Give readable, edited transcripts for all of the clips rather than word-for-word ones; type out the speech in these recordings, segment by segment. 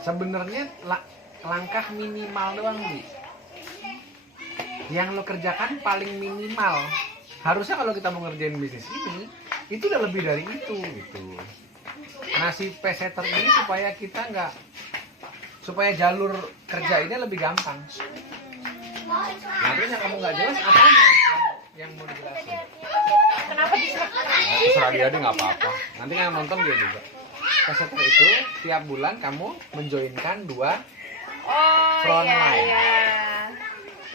sebenarnya langkah minimal doang nih. Yang lo kerjakan paling minimal. Harusnya kalau kita mau ngerjain bisnis ini, itu udah lebih dari itu gitu. Nah si pesetter ini supaya jalur kerja ini lebih gampang. Nah terus yang kamu nggak jelas apanya yang mau dijelasin? Kenapa bisa? Terserah dia nggak apa-apa. Nanti yang nonton dia juga. Pesetter itu tiap bulan kamu menjoinkan 2 front line.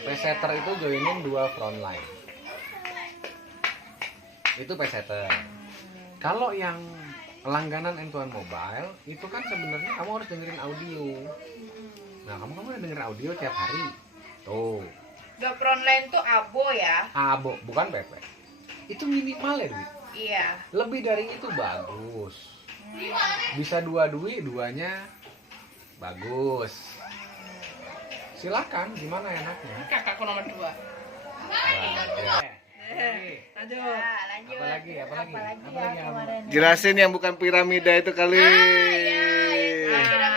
Pesetter itu joinin 2 front line. Itu pesetter. Kalau yang langganan Entuan Mobile itu kan sebenarnya kamu harus dengerin audio. Nah kamu udah dengerin audio tiap hari. Tuh. The front line tuh abo ya? Abo, bukan PP. Itu minimal ya, Dwi? Iya. Lebih dari itu bagus. Bisa duanya bagus. Silakan, gimana enaknya? Kakakku nomor 2. Lanjut. Apa lagi? Jelasin yang bukan piramida itu kali.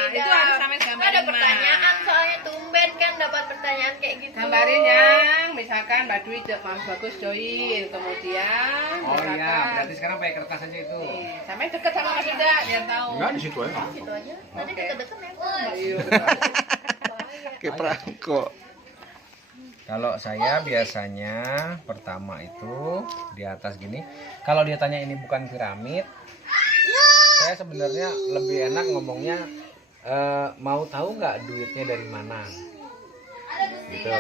Itu harus sampai gambar. Ada pertanyaan soalnya tumben kan dapat pertanyaan kayak gitu. Gambarin yang misalkan Mbak Dwi Mas Bagus join, kemudian Oh iya, berarti sekarang pakai kertas aja itu. sampai deket sama Mas Ida biar tahu. Enggak di situ aja. Gitu aja. Nanti Oke. deket-deket nempel. Iya. Kayak perangko. Kalau saya biasanya pertama itu di atas gini. Kalau dia tanya ini bukan piramid, saya sebenarnya lebih enak ngomongnya mau tahu nggak duitnya dari mana, gitu.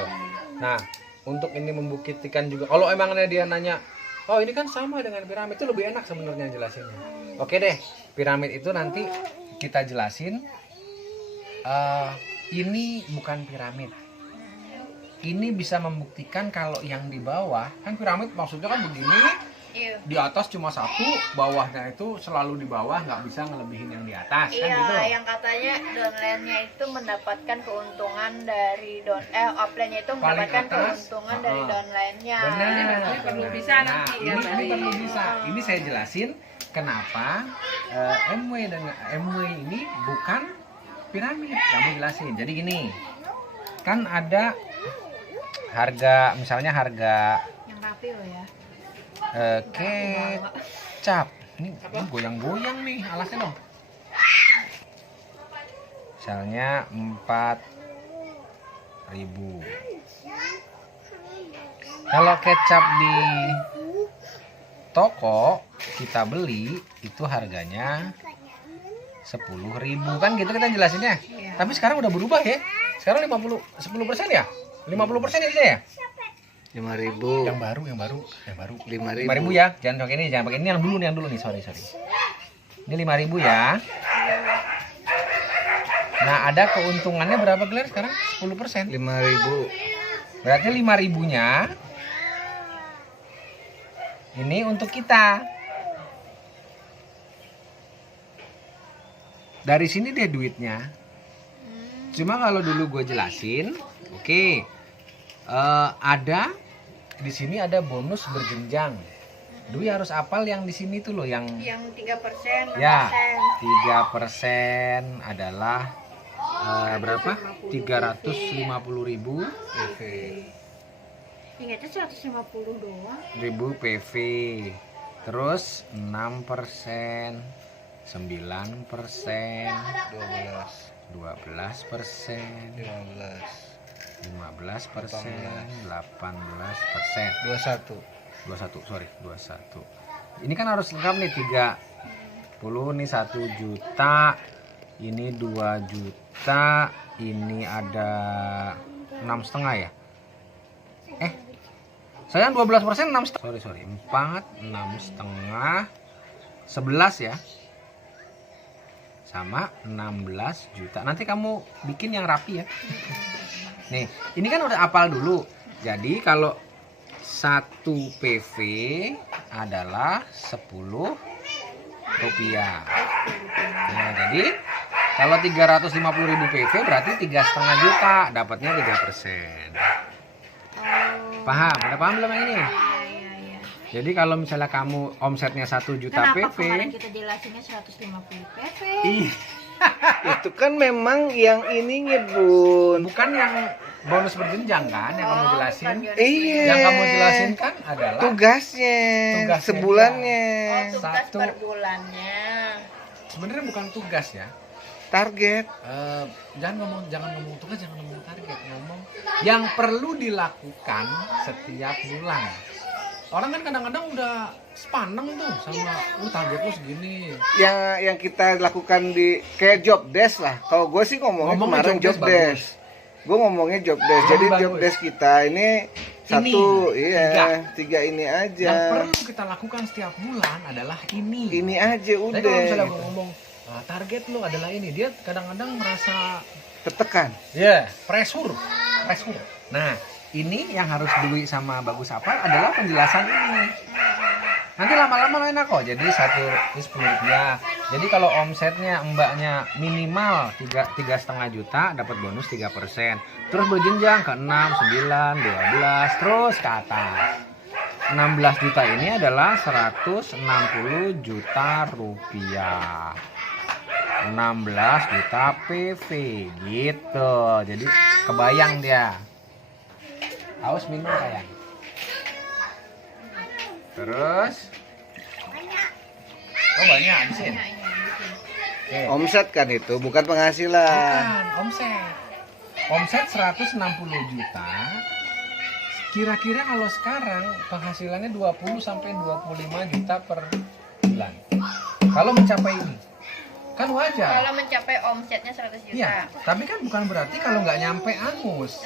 Nah, untuk ini membuktikan juga. Kalau emangnya dia nanya, oh ini kan sama dengan piramid, itu lebih enak sebenarnya jelasinnya. Oke deh, piramid itu nanti kita jelasin. Ini bukan piramid. Ini bisa membuktikan kalau yang di bawah, kan piramid maksudnya kan begini, Iya. di atas cuma satu, bawahnya itu selalu di bawah, nggak bisa ngelebihin yang di atas, kan Iya, gitu. yang katanya downline-nya itu mendapatkan keuntungan dari offline-nya itu Paling mendapatkan atas, keuntungan dari downline-nya. Benar. Perlu bisa Nah, nanti ya, ini Mbak. perlu bisa. Ini saya jelasin kenapa MW ini bukan piramid. Kamu jelasin. Jadi gini, kan ada harga, misalnya harga Yang rapi loh ya. kecap. Ini goyang-goyang nih, alasnya dong. Misalnya 4.000. Kalau kecap di toko kita beli itu harganya 10.000, kan gitu kita jelasinnya. Tapi sekarang udah berubah ya. Sekarang 10% ya? 50% ya? 5.000. Yang baru. 5.000 ya. Jangan pakai ini, yang dulu nih, sorry. Ini 5.000 ya. Nah, ada keuntungannya berapa gelar sekarang? 10%. 5.000. Berarti 5.000-nya ini untuk kita. Dari sini deh duitnya. Cuma kalau dulu gue jelasin, oke. Ada di sini ada bonus berjenjang. Dwi harus hafal yang di sini tuh loh, yang 3%, 6%. ya 3% adalah berapa? 350.000 PV. Ingatnya 150 doang. PV. Terus 6%, 9%, 12%, 15%, 18%, 21. Ini kan harus lengkap nih, 30 nih 1 juta, ini 2 juta, ini ada 6,5 ya? Saya 12%, 6,5. Sorry, 4, 6,5, 11 ya. Sama 16 juta. Nanti kamu bikin yang rapi ya. Nih, ini kan udah apal dulu. Jadi kalau 1 PV adalah 10 rupiah. Nah, jadi kalau 350.000 PV berarti 3,5 juta, dapatnya 3%. Paham? Udah paham belum yang ini? Iya. Jadi kalau misalnya kamu omsetnya 1 juta Kenapa PV, kemarin kita jelasinnya 150 PV? ih, Itu kan memang yang ininya, Bun. Bukan yang bonus berjenjang kan yang kamu jelasin? Iya. Yang kamu jelasin kan adalah Tugasnya, Tugasnya sebulannya. Oh, tugas Satu. per bulannya. sebenarnya bukan tugas ya. Target. Jangan ngomong tugas, jangan ngomong target, ngomong yang perlu dilakukan setiap bulan. Orang kan kadang-kadang udah sepaneng tuh sama lu target lu segini. Yang kita lakukan di kayak job desk lah. Kalau gue sih ngomongnya kemarin job desk. Gue ngomongnya job desk. Jadi bagus. job desk kita ini satu, iya, tiga ini Yang aja. perlu kita lakukan setiap bulan adalah ini. Ini aja Jadi kalau misalnya udah. gue ngomong target lu adalah ini, dia kadang-kadang merasa Tertekan. pressure. Nah, ini yang harus Dwi sama Bagus apa adalah penjelasan ini. Nanti lama-lama enak kok. Jadi satu ini 10 rupiah. Jadi kalau omsetnya mbaknya minimal 3,5 juta dapat bonus 3%. Terus berjenjang ke 6, 9, 12 terus ke atas. 16 juta ini adalah 160 juta rupiah. 16 juta PV gitu. Jadi kebayang dia. Haus minum sayang. Terus oh banyak habisin. Oke. Omset kan itu, bukan penghasilan. Bukan, omset 160 juta. Kira-kira kalau sekarang penghasilannya 20 sampai 25 juta per bulan. Kalau mencapai ini kan wajar. Kalau mencapai omsetnya 100 juta. Iya, tapi kan bukan berarti kalau nggak nyampe angus.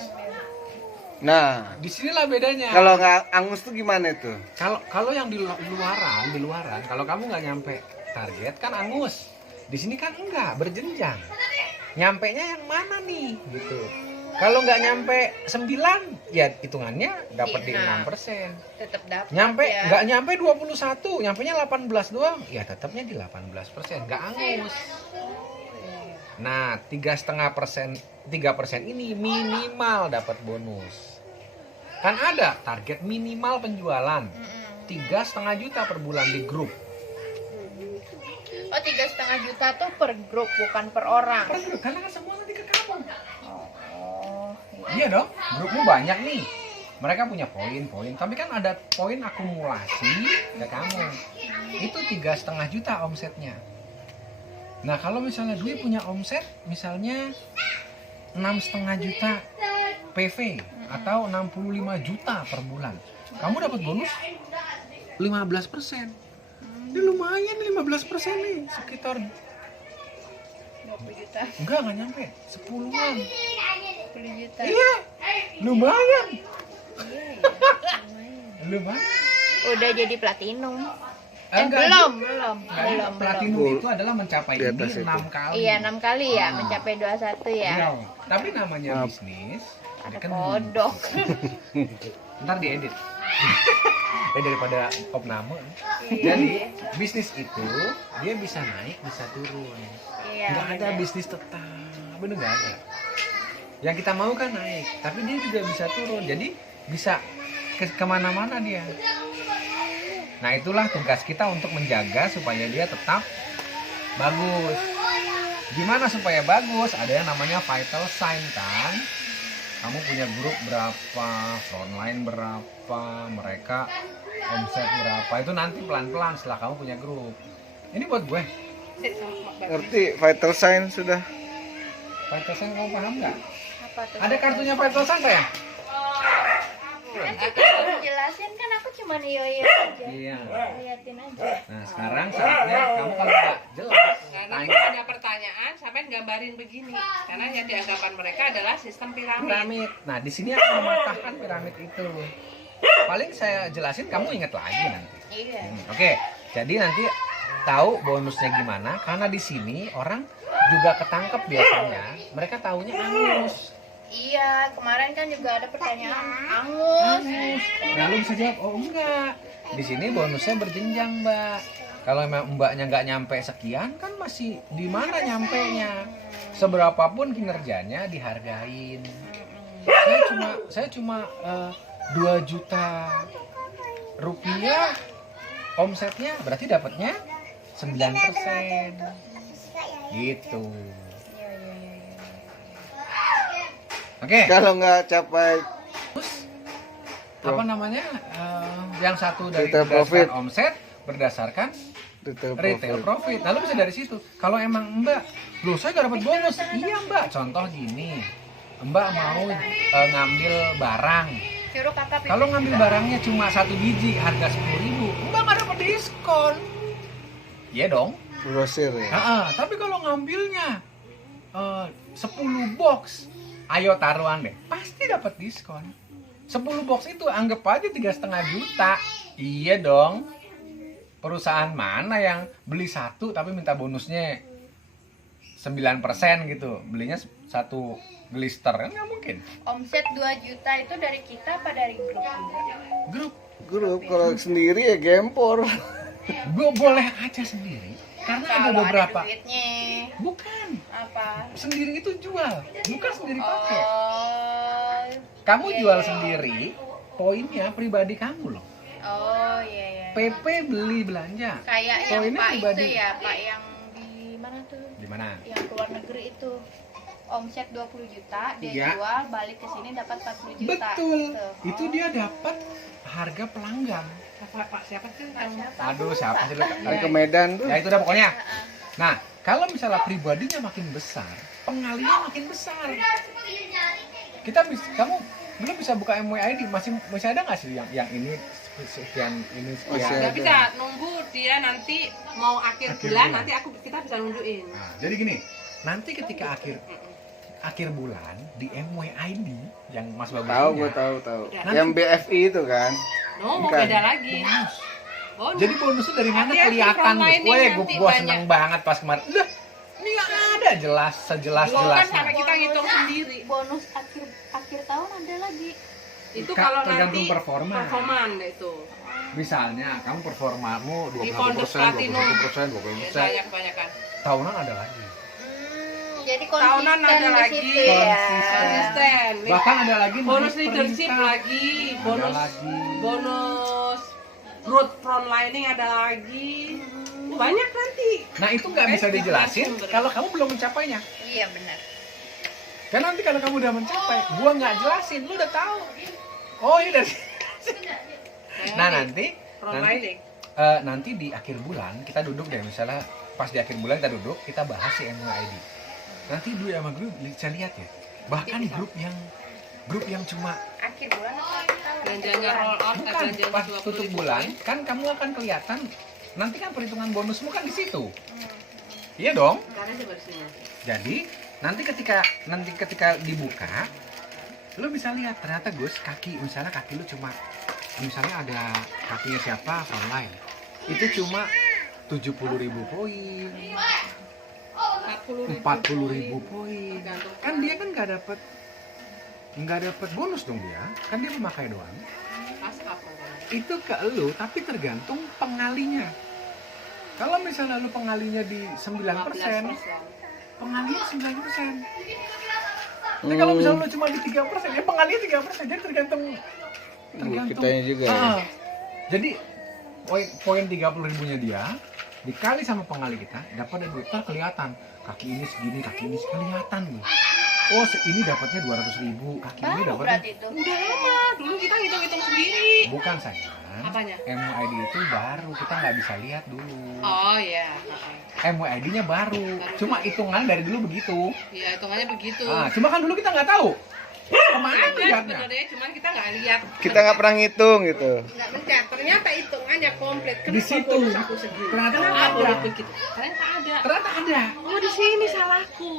Nah, Disinilah bedanya. kalau nggak angus tuh gimana tuh? Kalau yang di luaran, kalau kamu nggak nyampe target kan angus. Di sini kan enggak, berjenjang. Nyampenya yang mana nih gitu. Kalau nggak nyampe 9, ya hitungannya dapat di 6%. Tetap dapat. Nyampe ya. nggak nyampe 21, nyampenya 18 doang, ya tetapnya di 18%, nggak angus. Nah, 3% ini minimal dapat bonus. Kan ada target minimal penjualan 3,5 juta per bulan di grup. Oh, 3,5 juta tuh per grup, bukan per orang. Per grup, karena kan semua nanti ke kamu. Oh, Iya dong, grupmu banyak nih. Mereka punya poin-poin, tapi kan ada poin akumulasi ke kamu. Itu 3,5 juta omsetnya. Nah, kalau misalnya Dwi punya omset misalnya 6,5 juta PV atau 65 juta per bulan, kamu dapat bonus 15%. Ini lumayan 15% nih, sekitar 20 juta. enggak nyampe 10-an. 10 juta. Iya, lumayan. Lumayan. Lumayan. Udah jadi platinum. Enggak, belum. Platinum itu adalah mencapai Di ini atas itu. 6 kali. Iya, 6 kali ya, mencapai 21 ya. Iya, tapi namanya bisnis Ada kan kodok. ntar diedit. Daripada opname. Jadi bisnis itu dia bisa naik bisa turun. Iya. Nggak ada bener. bisnis tetap, bener nggak ada. Yang kita mau kan naik, tapi dia juga bisa turun. Jadi bisa kemana-mana dia. Nah itulah tugas kita untuk menjaga supaya dia tetap bagus. Gimana supaya bagus? Ada yang namanya vital sign kan. Kamu punya grup berapa, frontline berapa, mereka omset berapa. Itu nanti pelan-pelan setelah kamu punya grup. Ini buat gue. Ngerti vital sign sudah. Vital sign kamu paham nggak? Apa tuh? Ada kartunya vital sign ya? Kan kita belum jelasin, kan aku cuma iyo aja. Iya. Liatin aja. Nah sekarang saatnya kamu kalau nggak jelas Nah, nanti tanya. ada pertanyaan, sampai gambarin begini. Karena yang di anggapan mereka adalah sistem piramid. Piramid. Nah di sini aku mematahkan piramid itu. Paling saya jelasin kamu ingat lagi nanti. Iya. Oke, jadi nanti tahu bonusnya gimana? Karena di sini orang juga ketangkep biasanya. Mereka taunya angus. Iya, kemarin kan juga ada pertanyaan angus. Nah lu bisa jawab, oh enggak. Di sini bonusnya berjenjang mbak. Kalau memang mbaknya nggak nyampe sekian kan masih di mana nyampenya. Seberapapun kinerjanya dihargain. Saya cuma 2 juta rupiah omsetnya, berarti dapatnya 9%. Gitu. Oke. Kalau nggak capai Terus apa namanya? Yang satu dari Retail berdasarkan profit. omset berdasarkan retail retail profit. profit. Lalu bisa dari situ. Kalau emang Mbak, loh saya gak dapat bonus. Iya Mbak, contoh gini. Mbak mau ngambil barang. Suruh kakak pipis Kalau ngambil juga. barangnya cuma 1 biji harga 10.000, Mbak nggak dapat diskon. Iya dong. Grosir ya. Tapi kalau ngambilnya 10 box, ayo taruhan deh, pasti dapat diskon. 10 box itu anggap aja 3,5 juta. Iya dong. Perusahaan mana yang beli satu tapi minta bonusnya 9% gitu? Belinya satu glister kan nggak mungkin. Omset 2 juta itu dari kita apa dari grup juga? Grup Grup kalau sendiri ya gempor. gue boleh aja sendiri karena ada Kalau beberapa. ada duitnya Bukan, apa? sendiri itu jual, bukan sendiri pakai. Oh, Kamu iya, jual iya. sendiri, poinnya pribadi kamu loh. Oh iya iya. PP beli belanja. Kayak yang Poinnya Pak pribadi. itu ya, Pak yang di mana tuh? Di mana? Yang keluar negeri itu. Omset 20 juta, dia Iya. jual, balik ke sini dapat 40 juta. Betul. gitu. Itu dia dapat harga pelanggan. Pak siapa sih? Pak siapa? Aduh, siapa sih lu? Hari ke Medan tuh. Ya itu dah pokoknya. Heeh. Nah, kalau misalnya pribadinya makin besar, pengalinya makin besar. Kita bisa, kamu belum bisa buka MWID, masih ada nggak sih yang ini sekian ini Masih sekian? ada. Nggak bisa nunggu dia nanti mau akhir Akhir bulan, bulan. nanti kita bisa nunjukin. Nah, jadi gini, nanti ketika akhir bulan di MWID yang Mas Bagus Tahu, punya, gue tahu. Nanti- Yang BFI itu kan. No, mau Bukan. beda lagi. bonus. Bonus. Jadi bonusnya dari mana Hati-hati, kelihatan? frontlining Weh, nanti gua banyak. seneng banget pas kemarin. Lah, ini nggak ada jelas Belum kan sejelas-jelasnya. sampai kita ngitung sendiri. Bonus akhir tahun ada lagi. Itu Kak, kalau tergantung nanti performa. performan itu. Misalnya kamu performamu Di Pondok 21%, Platinum. 20%, Ya, 20%. saya kebanyakan. Tahunan ada lagi. Jadi Tahunan konsisten ada di lagi. situ ya. Konsisten. Bahkan ada lagi Bonus naik leadership peringkat. lagi, Ada bonus lagi. bonus growth frontlining ada lagi. Banyak nanti. Nah, itu nggak bisa dijelasin kalau kamu belum mencapainya. Iya benar. Kan nanti kalau kamu udah mencapai, gua nggak jelasin, lu udah tahu. Oh iya dari. Nah nanti Frontlining. nanti di akhir bulan kita duduk deh, misalnya pas di akhir bulan kita duduk, kita bahas si MWID. Nanti dulu sama grup bisa lihat ya. Bahkan grup yang cuma Akhir bulan apa akhir tahun? Belanjanya roll out, bukan belanjanya pas 20.000 tutup bulan, kan kamu akan kelihatan. Nanti kan perhitungan bonusmu kan di situ. Iya dong. Karena sih bersihnya. Jadi nanti ketika dibuka, lu bisa lihat ternyata Gus misalnya kaki lu cuma misalnya ada kakinya siapa frontline itu cuma 70.000 poin, 40.000 poin. Kan dia kan nggak dapat bonus dong dia, kan dia memakai doang. Pas apa? Itu ke lu tapi tergantung pengalinya. Kalau misalnya lu pengalinya di 9%, pengalinya 9%. Tapi kalau misalnya lu cuma di 3%, ya pengalinya 3%, jadi tergantung Kitanya juga ya. Jadi poin 30.000-nya dia dikali sama pengali kita dapat duit kelihatan. Kaki ini segini, kaki ini kelihatan nih. Oh, ini dapatnya 200.000, kaki ini Baru dapatnya. berarti itu. Udah lama, dulu kita ngitung-ngitung sendiri. Bukan sayang. Apanya? MWID itu baru, kita nggak bisa lihat dulu. Oh iya. MWID-nya baru, cuma hitungan dari dulu begitu. Iya, hitungannya begitu. Cuma kan dulu kita nggak tahu kemana Ada lihatnya. sebenarnya, cuman kita nggak lihat. Kita nggak pernah ngitung gitu. Nggak mencet. Ternyata hitungannya komplit. Di situ. Aku segini. Ternyata Kenapa ada. boleh begitu? Ternyata ada. Ternyata ada. Oh di sini salahku.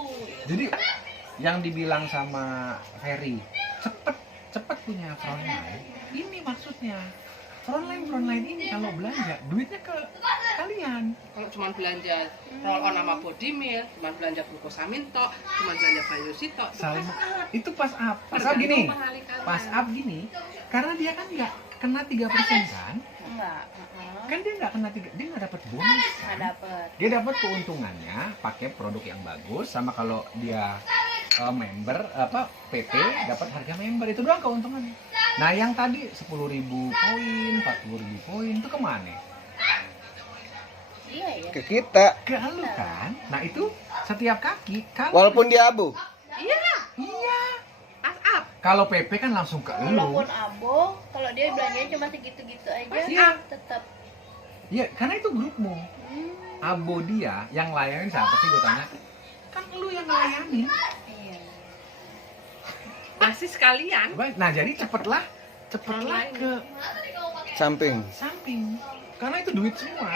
Jadi yang dibilang sama Ferry cepet punya frontline, ini maksudnya frontline ini kalau belanja duitnya ke kalian. Kalau cuma belanja roll on sama body meal, cuma belanja glukosamin tok, cuma belanja biosi tok. Saling itu pas up gini, pas up gini, karena dia kan nggak kena 3% kan, Enggak. kan dia nggak kena dia nggak dapat bonus Nggak kan? dapet. Dia dapat keuntungannya pakai produk yang bagus, sama kalau dia member PP dapat harga member, itu doang keuntungannya. Nah yang tadi 10.000 poin, 40.000 poin itu kemana? Iya ya. Ke kita. Ke lu kan? Nah itu setiap kaki kan. Walaupun dia abu. Iya, Iya. Kalau PP kan langsung ke lu. Walaupun abo, kalau dia belanjanya cuma segitu-gitu aja, Iya. tetap. Iya, karena itu grupmu. Abo dia yang layanin siapa sih gue tanya? Kan lu yang ngelayanin. Iya. Masih sekalian. Nah, jadi cepetlah ke Samping. samping. Karena itu duit semua.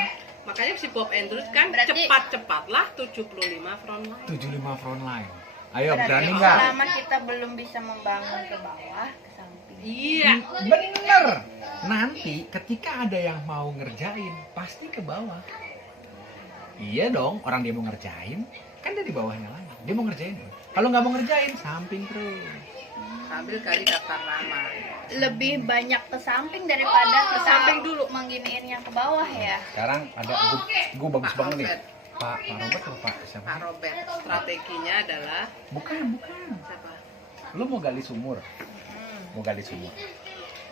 Makanya si Bob Andrews kan Berarti- cepat-cepatlah 75 frontline. 75 frontline. Ayo, Berarti berani nggak? selama kita belum bisa membangun ke bawah, ke samping. Iya. Bener. Nanti ketika ada yang mau ngerjain, pasti ke bawah. Iya dong, orang dia mau ngerjain, kan dia di bawahnya lagi. Dia mau ngerjain. Kalau nggak mau ngerjain, samping terus. Sambil kali daftar nama. Lebih banyak ke samping daripada ke samping dulu mengginiin yang ke bawah ya. Sekarang ada gue bagus Pak banget nih. Robert. Pak Robert atau Pak siapa? Pak Robert, strateginya adalah Bukan. siapa? Lo mau gali sumur. Mau gali sumur.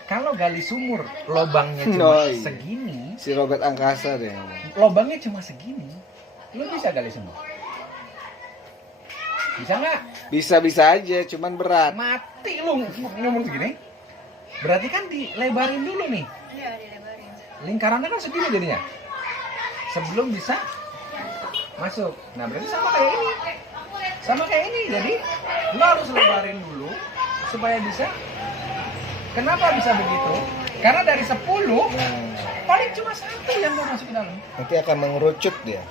Kalau gali sumur, lobangnya cuma Noi. segini, Si Robert Angkasa deh. lobangnya cuma segini, lo bisa gali sumur? Bisa nggak? Bisa-bisa aja, cuman berat. Mati lo ngomong segini. Berarti kan dilebarin dulu nih. Iya, dilebarin. Lingkarannya kan segini jadinya. Sebelum bisa masuk. Nah, berarti sama kayak ini. Sama kayak ini. Jadi lo harus lebarin dulu supaya bisa. Kenapa bisa begitu? Karena dari 10 paling cuma 1 yang mau masuk ke dalam. Nanti akan mengerucut dia.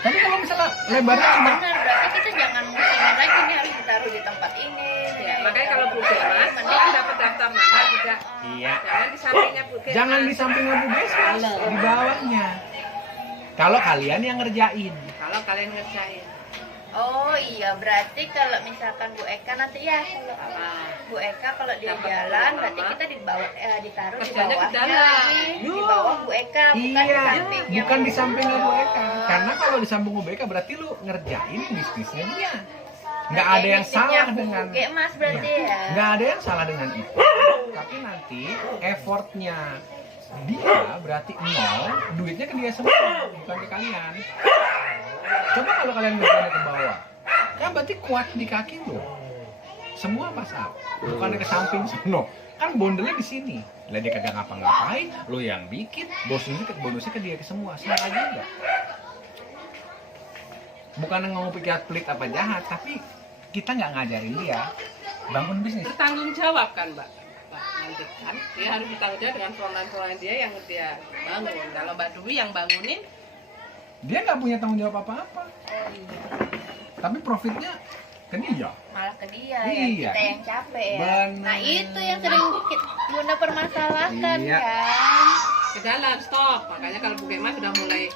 Tapi kalau misalnya lebarnya cuma Benar, berarti kita jangan musingin lagi nih harus ditaruh di tempat ini. Ya, makanya kalau Bu Gemas kan dapat daftar nama juga. iya. Jangan di sampingnya Bu Gemas. Jangan di samping Bu Gesmas, di bawahnya. Kalau kalian yang ngerjain. Kalau kalian ngerjain. Oh iya, berarti kalau misalkan Bu Eka nanti ya kalau Bu Eka kalau dia Dapat jalan nama. berarti kita ditaruh di Kerjanya ke bawahnya dalam. lagi. Di bawah Bu Eka, bukan di Iya, sampingnya. bukan di sampingnya Bu Eka. Karena kalau di samping Bu Eka berarti lu ngerjain bisnisnya dia. Nggak ada yang salah dengan Mas berarti ya. nggak ada yang salah dengan itu. Tapi nanti effortnya dia berarti 0, duitnya ke dia semua, bukan ke kalian. Coba kalau kalian ngerjainnya ke bawah, kan berarti kuat di kaki lu. Semua pas up, bukannya ke samping sono. Kan bondelnya di sini. Lah dia kagak ngapa-ngapain, lu yang bikin, bonusnya ke dia ke semua. Sama aja enggak? Bukan ngomong pikir pelit apa jahat, tapi kita nggak ngajarin dia bangun bisnis. Bertanggung jawab kan, Mbak? Mbak nanti kan dia harus bertanggung jawab dengan frontline dia yang dia bangun. Kalau Mbak Dwi yang bangunin, Dia nggak punya tanggung jawab apa-apa. Tapi profitnya ke dia. Malah ke dia ya, Iya. kita yang capek ya. Benar. Nah itu yang sering Bunda permasalahkan Iya. kan. ke dalam stop. Makanya kalau Bu Gemas sudah mulai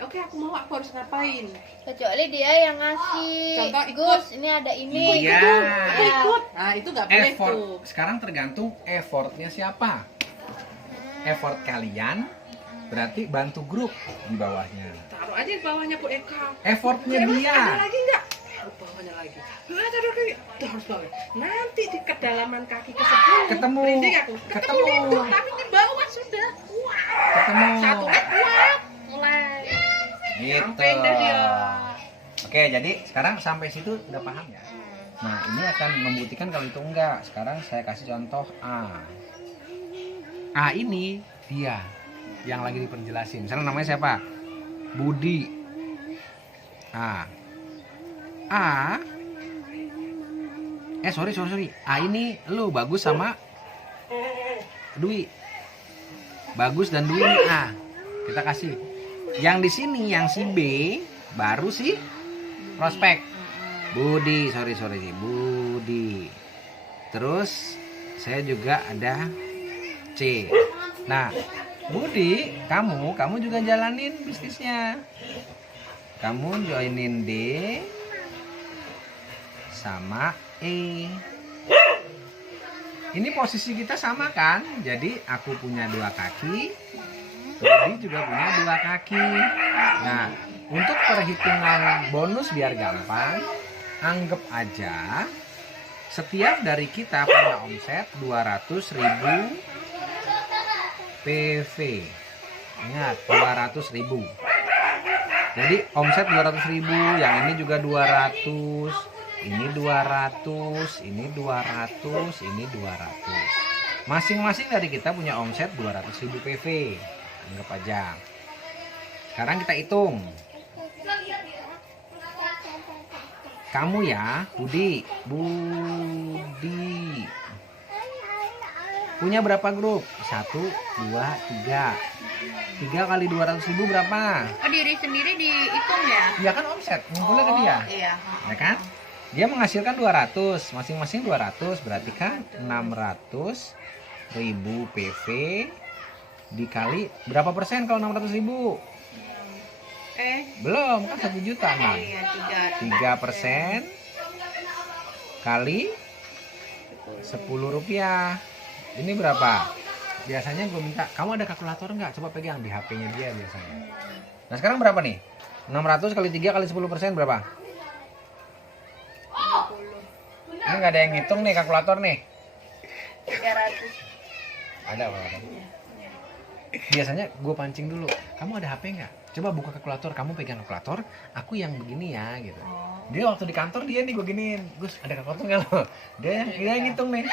oke aku mau, aku harus ngapain. Kecuali dia yang ngasih. Contoh ikut. Gus, ini ada ini. Iya. Aku ikut. Nah itu nggak boleh Effort. tuh. Sekarang tergantung effortnya siapa. Effort kalian berarti bantu grup di bawahnya. Taruh aja di bawahnya Bu Eka. Effortnya Bu Gemas, dia. ada lagi nggak? Taruh bawahnya lagi. Taruh lagi. Harus bawah. Nanti di kedalaman kaki ke 10. Ketemu. Merinding aku. Ketemu. Lindung, tapi di bawah sudah. Wah. Ketemu. Satu kuat. Mulai. Gitu. Sampai deh dia. Oke, jadi sekarang sampai situ udah paham ya? Nah, ini akan membuktikan kalau itu enggak. Sekarang saya kasih contoh A. A ini dia yang lagi diperjelasin. Misalnya namanya siapa? Budi. A. Sorry. A ini lu Bagus sama Dwi. Bagus dan Dwi ini A. Kita kasih. Yang di sini yang si B baru si prospek. Budi, sorry Budi. Terus saya juga ada C. Nah, Budi, kamu juga jalanin bisnisnya. Kamu joinin D sama E. Ini posisi kita sama kan? Jadi aku punya 2 kaki, Budi juga punya 2 kaki. Nah, untuk perhitungan bonus biar gampang, anggap aja setiap dari kita punya omset 200.000 PV. Ingat, 200.000. Jadi omset 200.000, yang ini juga 200. ini 200, ini 200, ini 200. Masing-masing dari kita punya omset 200.000 PV. Anggap aja. Sekarang kita hitung. Kamu ya, Budi. Punya berapa grup? 1, 2, 3. 3 kali 200.000 berapa? Oh, diri sendiri dihitung ya? Ya kan omset, ngumpulnya ke dia. Iya. Ya kan? Dia menghasilkan 200, masing-masing 200, berarti kan 600.000 PV dikali berapa persen kalau 600.000? Belum, kan 1 juta. Nah, Iya, 3% kali 10 rupiah. Ini berapa? Biasanya gue minta, kamu ada kalkulator nggak? Coba pegang di HP-nya dia biasanya. Nah sekarang berapa nih? 600 kali 3 kali 10% berapa? 20. Ini nggak ada yang ngitung nih kalkulator nih. 300. Ada apa? Biasanya gue pancing dulu. Kamu ada HP nggak? Coba buka kalkulator. Kamu pegang kalkulator. Aku yang begini ya gitu. Dia waktu di kantor dia nih gue giniin. Gus ada kalkulator nggak lo? Dia yang ngitung nih.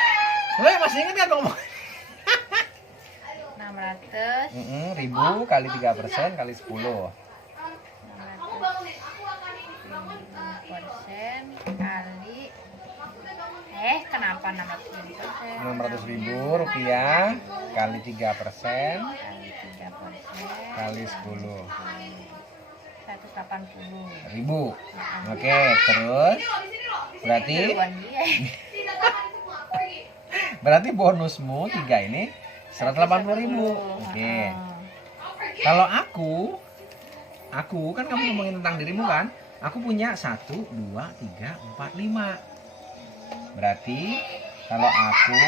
Lo masih inget nggak ngomong? 600. 1000 kali 3% kali 10. 600 kali kenapa 600.000 rupiah kali 3% kali 3% kali 10. 180.000. Oke, terus berarti bonusmu 3 ini 180.000. Oke. Kalau aku kan kamu ngomongin tentang dirimu kan? Aku punya 1, 2, 3, 4, 5. Berarti kalau aku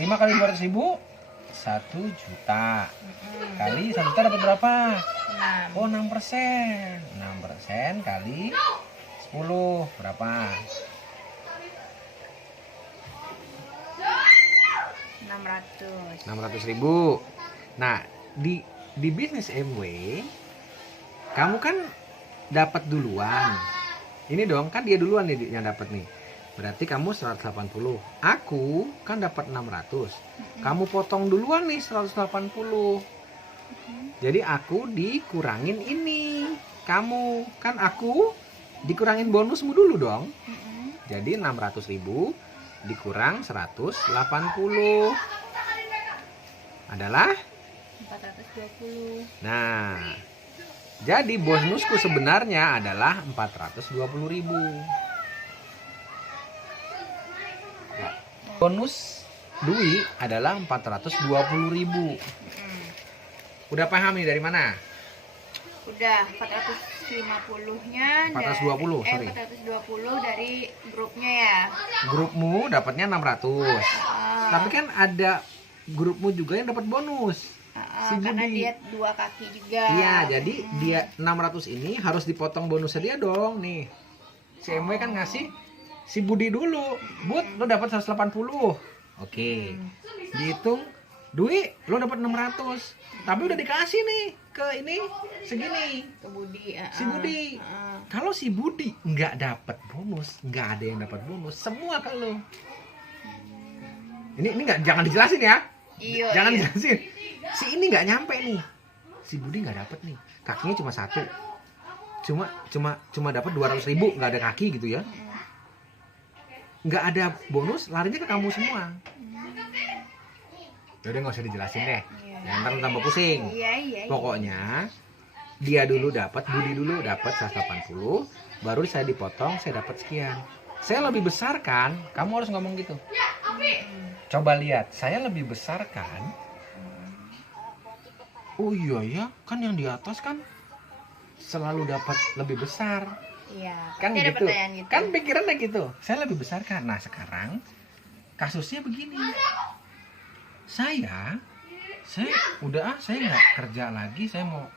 5 kali 200.000 1 juta. Kali 1 juta dapat berapa? 6. Oh 6%. 6% kali 10 berapa? 600.000. Nah, di bisnis MW kamu kan dapat duluan. Ini dong, kan dia duluan nih yang dapat nih. Berarti kamu 180. Aku kan dapat 600. Kamu potong duluan nih 180. Jadi aku dikurangin ini. Kamu kan aku dikurangin bonusmu dulu dong. Jadi 600.000 dikurang 180 adalah 420. nah, jadi bonusku sebenarnya adalah 420.000. Bonus Dwi adalah 420.000. Udah paham nih dari mana? Udah 450-nya 420, sorry. 420 dari grupnya ya. Grupmu dapatnya 600. Tapi kan ada grupmu juga yang dapat bonus. Si Karena Budi. dia 2 kaki juga. Iya, jadi dia 600 ini harus dipotong bonusnya dia dong nih. Si MW kan ngasih si Budi dulu. Bud, lo dapat 180. Oke. Dihitung Dwi, lo dapat 600. Tapi udah dikasih nih ke ini segini. Ke Budi. Si Budi. Kalau si Budi nggak dapat bonus, nggak ada yang dapat bonus, semua ke lo. Ini nggak, jangan dijelasin ya. Iya. Jangan dijelasin. Si ini nggak nyampe nih. Si Budi nggak dapat nih. Kakinya cuma 1. Cuma dapat 200.000, nggak ada kaki gitu ya. Nggak ada bonus, larinya ke kamu semua. Yaudah nggak usah dijelasin deh. Ntar tambah pusing. Iya. Pokoknya dia dulu dapat, Budi dulu dapat 180, baru saya dipotong, saya dapat sekian. Saya lebih besar kan? Kamu harus ngomong gitu. Coba lihat, saya lebih besar kan? Oh iya ya, kan yang di atas kan selalu dapat lebih besar. Iya. Kan pasti ada gitu. pertanyaan gitu. Kan pikirannya gitu. Saya lebih besar kan? Nah, sekarang kasusnya begini. Saya udah saya nggak kerja lagi, saya mau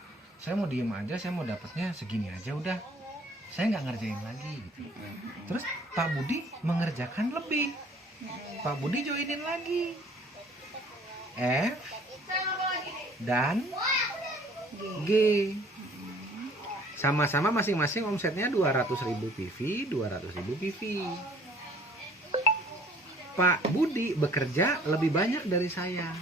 diem aja, saya mau dapatnya segini aja udah, saya nggak ngerjain lagi gitu. Terus Pak Budi mengerjakan lebih, Pak Budi joinin lagi F dan G. Sama-sama masing-masing omsetnya 200.000 PV, 200.000 PV. Pak Budi bekerja lebih banyak dari saya.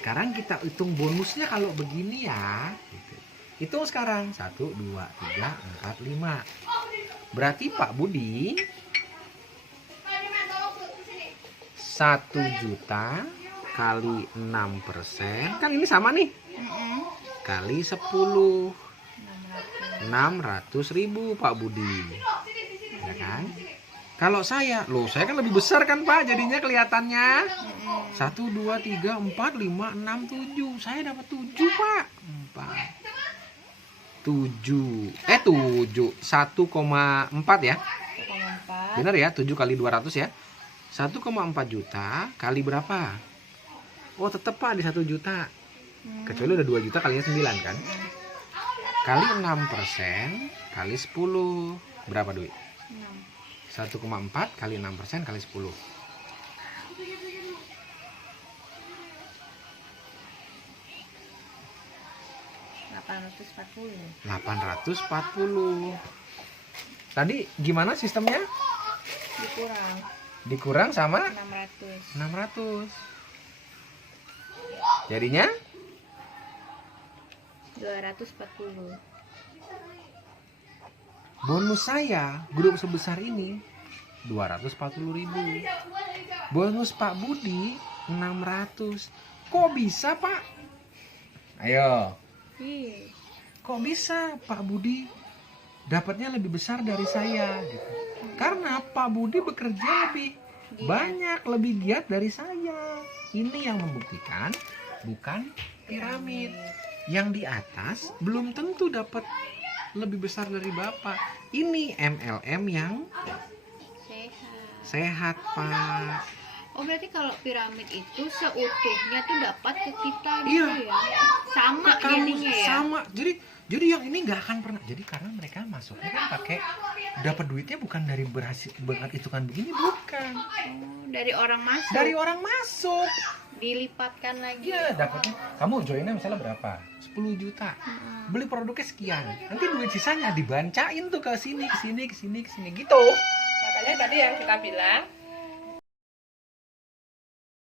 Sekarang kita hitung bonusnya kalau begini ya. Gitu. Hitung sekarang 1, 2, 3, 4, 5. Berarti Pak Budi 1 juta kali 6%, kan ini sama nih, kali 10, 600.000 Pak Budi, ya kan? Kalau saya kan lebih besar kan Pak, jadinya kelihatannya 1, 2, 3, 4, 5, 6, 7. Saya dapat 7 Pak. 7, 1,4 ya. 1,4. Benar ya, 7 kali 200 ya. 1,4 juta kali berapa? Oh tetep Pak di 1 juta. Kecuali udah 2 juta kalinya 9 kan. Kali 6% kali 10. Berapa duit? 1,4 kali 6% kali 10. 840. Tadi gimana sistemnya? Dikurang sama 600. Jadinya 240. bonus saya grup sebesar ini 240.000. Bonus Pak Budi 600. Kok bisa Pak? Ayo. Kok bisa Pak Budi dapatnya lebih besar dari saya gitu. Karena Pak Budi bekerja lebih banyak, lebih giat dari saya. Ini yang membuktikan bukan piramid. Yang di atas belum tentu dapat lebih besar dari Bapak. Ini MLM yang sehat Pak. Oh berarti kalau piramid itu seutuhnya tuh dapat ke kita gitu Iya. ya? Sama Kamu jadinya ya? sama. Jadi yang ini nggak akan pernah. Jadi karena mereka masuknya kan pakai dapat duitnya bukan dari berhasil berkat hitungan begini, bukan. Oh, dari orang masuk. Dari orang masuk. Dilipatkan lagi. Iya, dapatnya. Kamu joinnya misalnya berapa? 10 juta. Beli produknya sekian. Nanti duit sisanya dibancain tuh ke sini, ke sini, ke sini, ke sini gitu. Makanya tadi yang kita bilang